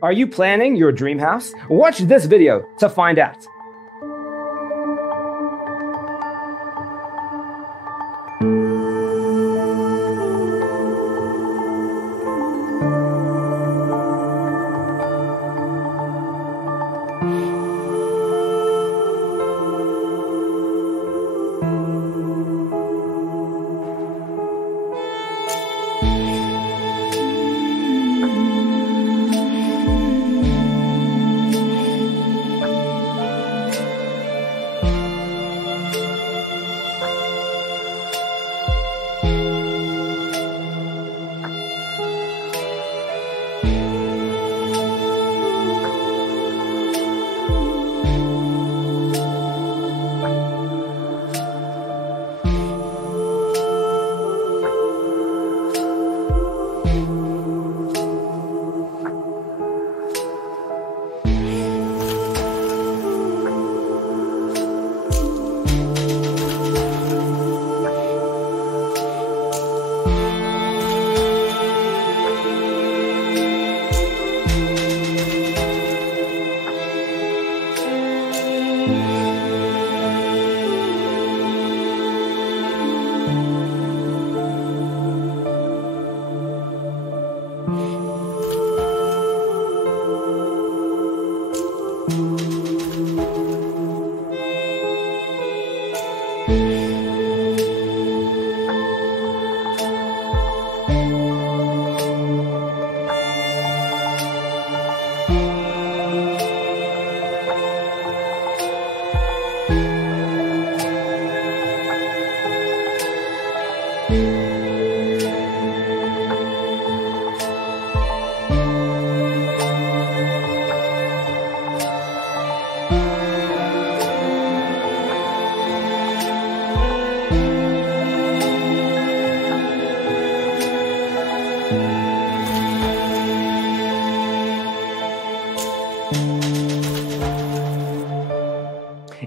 Are you planning your dream house? Watch this video to find out.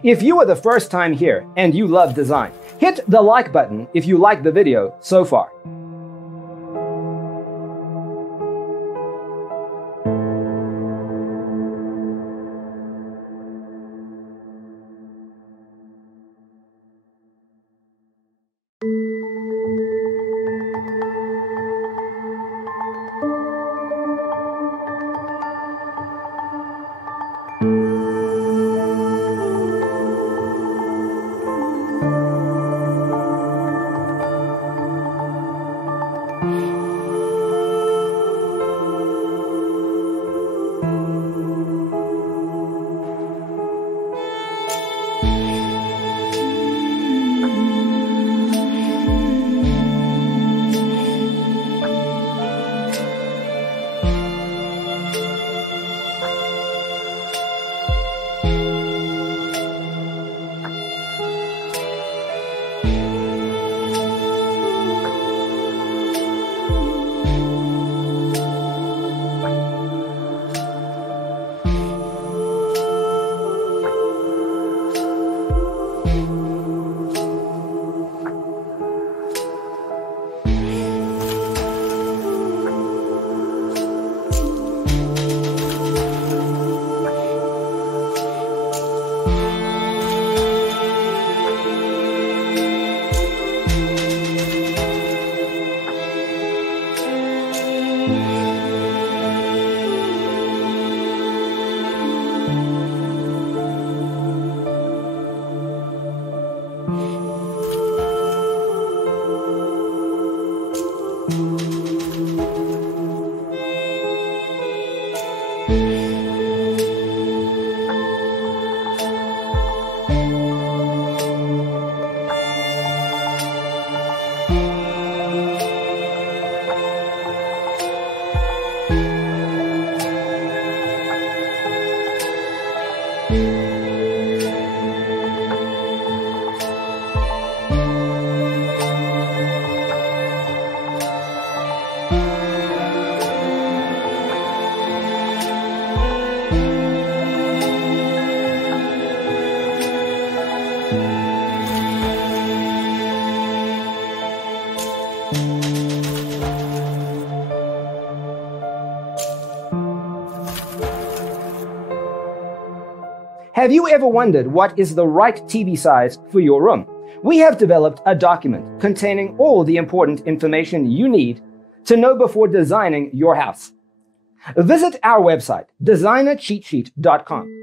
If you are the first time here and you love design, hit the like button if you like the video so far. Have you ever wondered what is the right TV size for your room? We have developed a document containing all the important information you need to know before designing your house. Visit our website, designercheatsheet.com.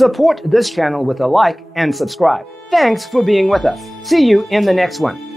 Support this channel with a like and subscribe. Thanks for being with us. See you in the next one.